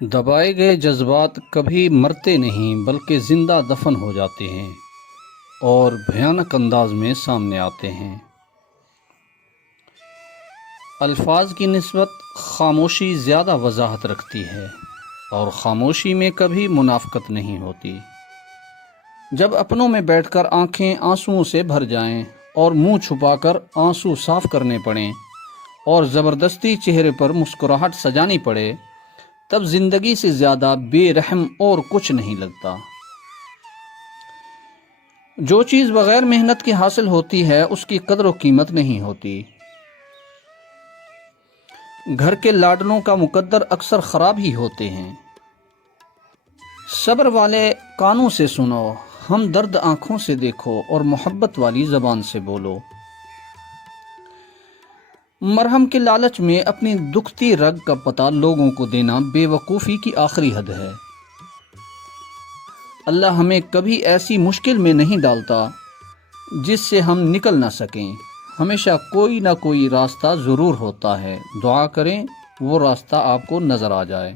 دبائے گئے جذبات کبھی مرتے نہیں بلکہ زندہ دفن ہو جاتے ہیں اور بھیانک انداز میں سامنے آتے ہیں۔ الفاظ کی نسبت خاموشی زیادہ وضاحت رکھتی ہے اور خاموشی میں کبھی منافقت نہیں ہوتی۔ جب اپنوں میں بیٹھ کر آنکھیں آنسوؤں سے بھر جائیں اور منہ چھپا کر آنسو صاف کرنے پڑیں اور زبردستی چہرے پر مسکراہٹ سجانی پڑے، تب زندگی سے زیادہ بے رحم اور کچھ نہیں لگتا۔ جو چیز بغیر محنت کے حاصل ہوتی ہے اس کی قدر و قیمت نہیں ہوتی۔ گھر کے لاڈلوں کا مقدر اکثر خراب ہی ہوتے ہیں۔ صبر والے کانوں سے سنو، ہم درد آنکھوں سے دیکھو اور محبت والی زبان سے بولو۔ مرہم کے لالچ میں اپنی دکھتی رگ کا پتہ لوگوں کو دینا بے وقوفی کی آخری حد ہے۔ اللہ ہمیں کبھی ایسی مشکل میں نہیں ڈالتا جس سے ہم نکل نہ سکیں۔ ہمیشہ کوئی نہ کوئی راستہ ضرور ہوتا ہے، دعا کریں وہ راستہ آپ کو نظر آ جائے۔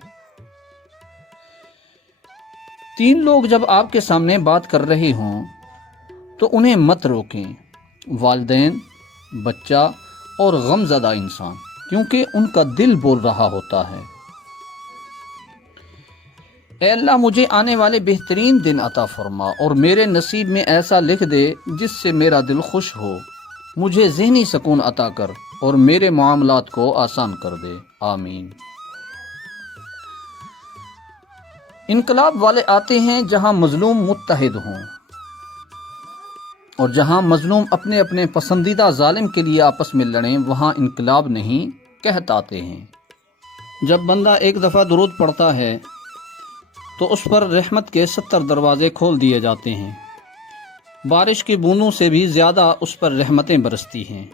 3 لوگ جب آپ کے سامنے بات کر رہے ہوں تو انہیں مت روکیں: والدین، بچہ اور غم زدہ انسان، کیونکہ ان کا دل بول رہا ہوتا ہے۔ اے اللہ، مجھے آنے والے بہترین دن عطا فرما اور میرے نصیب میں ایسا لکھ دے جس سے میرا دل خوش ہو۔ مجھے ذہنی سکون عطا کر اور میرے معاملات کو آسان کر دے، آمین۔ انقلاب والے آتے ہیں جہاں مظلوم متحد ہوں، اور جہاں مظلوم اپنے اپنے پسندیدہ ظالم کے لیے آپس میں لڑیں، وہاں انقلاب نہیں قحط آتے ہیں۔ جب بندہ ایک دفعہ درود پڑھتا ہے تو اس پر رحمت کے 70 دروازے کھول دیے جاتے ہیں۔ بارش کی بوندوں سے بھی زیادہ اس پر رحمتیں برستی ہیں۔